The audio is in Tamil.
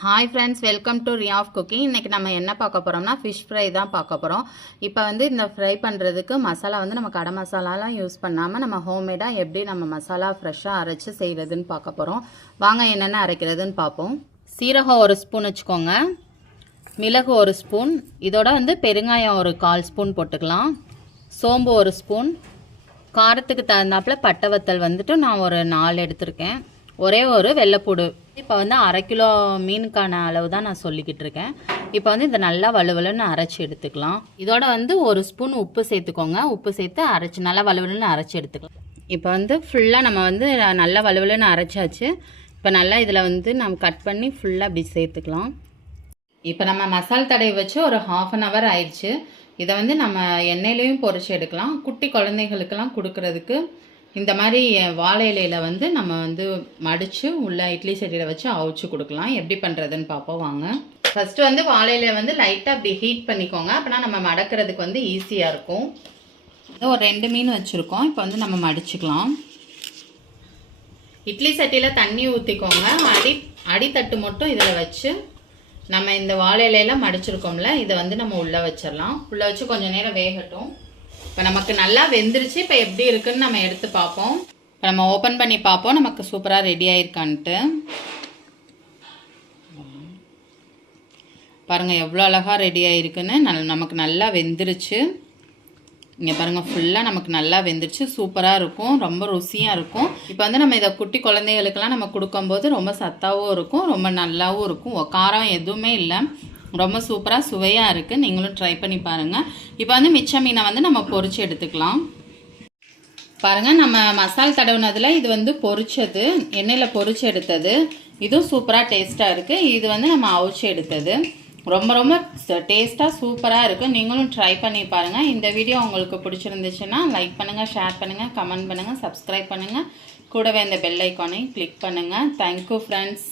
Hi friends, welcome to Riya of cooking. இன்றைக்கி நம்ம என்ன பார்க்க போகிறோம்னா ஃபிஷ் ஃப்ரை தான் பார்க்க போகிறோம். இப்போ வந்து இந்த ஃப்ரை பண்ணுறதுக்கு மசாலா வந்து நம்ம கடை மசாலாலாம் யூஸ் பண்ணாமல் நம்ம ஹோம்மேடாக எப்படி நம்ம மசாலா ஃப்ரெஷ்ஷாக அரைச்சி செய்கிறதுன்னு பார்க்க போகிறோம். வாங்க என்னென்ன அரைக்கிறதுன்னு பார்ப்போம். சீரகம் 1 ஸ்பூன் வச்சுக்கோங்க, மிளகு 1 ஸ்பூன், இதோட வந்து பெருங்காயம் ஒரு 1/4 ஸ்பூன் போட்டுக்கலாம், சோம்பு 1 ஸ்பூன், காரத்துக்கு தகுந்தாப்பில் பட்டை வத்தல் வந்துட்டு நான் ஒரு 4 எடுத்திருக்கேன், ஒரே ஒரு வெள்ளைப்பூடு. இப்போ வந்து 1/2 கிலோ மீனுக்கான அளவு தான் நான் சொல்லிக்கிட்டு இருக்கேன். இப்போ வந்து இதை நல்லா வலுவலுன்னு அரைச்சி எடுத்துக்கலாம். இதோட வந்து 1 ஸ்பூன் உப்பு சேர்த்துக்கோங்க. உப்பு சேர்த்து அரைச்சி நல்லா வலுவலுன்னு அரைச்சி எடுத்துக்கலாம். இப்போ வந்து ஃபுல்லாக நம்ம வந்து நல்லா வலுவலுன்னு அரைச்சாச்சு. இப்போ நல்லா இதில் வந்து நம்ம கட் பண்ணி ஃபுல்லாக இப்படி சேர்த்துக்கலாம். இப்போ நம்ம மசால் தடவை வச்சு ஒரு 1/2 hour ஆயிடுச்சு. இதை வந்து நம்ம எண்ணெயிலையும் பொரிச்சு எடுக்கலாம். குட்டி குழந்தைகளுக்கெல்லாம் கொடுக்கறதுக்கு இந்த மாதிரி வாழை இலையில் வந்து நம்ம வந்து மடித்து உள்ள இட்லி சட்டியில் வச்சு அவிச்சு கொடுக்கலாம். எப்படி பண்ணுறதுன்னு பார்ப்போம் வாங்க. ஃபஸ்ட்டு வந்து வாழை இலையை வந்து லைட்டாக அப்படி ஹீட் பண்ணிக்கோங்க. அப்படின்னா நம்ம மடக்கிறதுக்கு வந்து ஈஸியாக இருக்கும். ஒரு 2 மீன் வச்சுருக்கோம். இப்போ வந்து நம்ம மடிச்சுக்கலாம். இட்லி சட்டியில் தண்ணி ஊற்றிக்கோங்க. அடித்தட்டு மட்டும் இதில் வச்சு நம்ம இந்த வாழை இலையில் மடிச்சிருக்கோம்ல, இதை வந்து நம்ம உள்ளே வச்சிடலாம். உள்ளே வச்சு கொஞ்சம் நேரம் வேகட்டும். இப்போ நமக்கு நல்லா வெந்துருச்சு. இப்போ எப்படி இருக்குன்னு நம்ம எடுத்து பார்ப்போம். இப்போ நம்ம ஓப்பன் பண்ணி பார்ப்போம் நமக்கு சூப்பராக ரெடி ஆயிருக்கான்ட்டு. பாருங்கள் எவ்வளோ அழகாக ரெடி ஆயிருக்குன்னு. நமக்கு நல்லா வெந்துருச்சு. இங்கே பாருங்கள் ஃபுல்லாக நமக்கு நல்லா வெந்துருச்சு. சூப்பராக இருக்கும், ரொம்ப ருசியாக இருக்கும். இப்போ வந்து நம்ம இதை குட்டி குழந்தைகளுக்கெல்லாம் நம்ம கொடுக்கும்போது ரொம்ப சத்தாகவும் இருக்கும், ரொம்ப நல்லாவும் இருக்கும். காரம் எதுவுமே இல்லை, ரொம்ப சூப்பராக சுவையாக இருக்குது. நீங்களும் ட்ரை பண்ணி பாருங்கள். இப்போ வந்து மிச்ச மீனை வந்து நம்ம பொரிச்சு எடுத்துக்கலாம். பாருங்கள் நம்ம மசால் தடவுனதில் இது வந்து பொரிச்சது, எண்ணெயில் பொரிச்சு எடுத்தது. இதுவும் சூப்பராக டேஸ்ட்டாக இருக்குது. இது வந்து நம்ம அவிச்சு எடுத்தது. ரொம்ப ரொம்ப டேஸ்ட்டாக சூப்பராக இருக்குது. நீங்களும் ட்ரை பண்ணி பாருங்கள். இந்த வீடியோ உங்களுக்கு பிடிச்சிருந்துச்சுன்னா லைக் பண்ணுங்கள், ஷேர் பண்ணுங்கள், கமெண்ட் பண்ணுங்கள், சப்ஸ்கிரைப் பண்ணுங்கள். கூடவே இந்த பெல் ஐக்கானையும் கிளிக் பண்ணுங்கள். Thank you friends.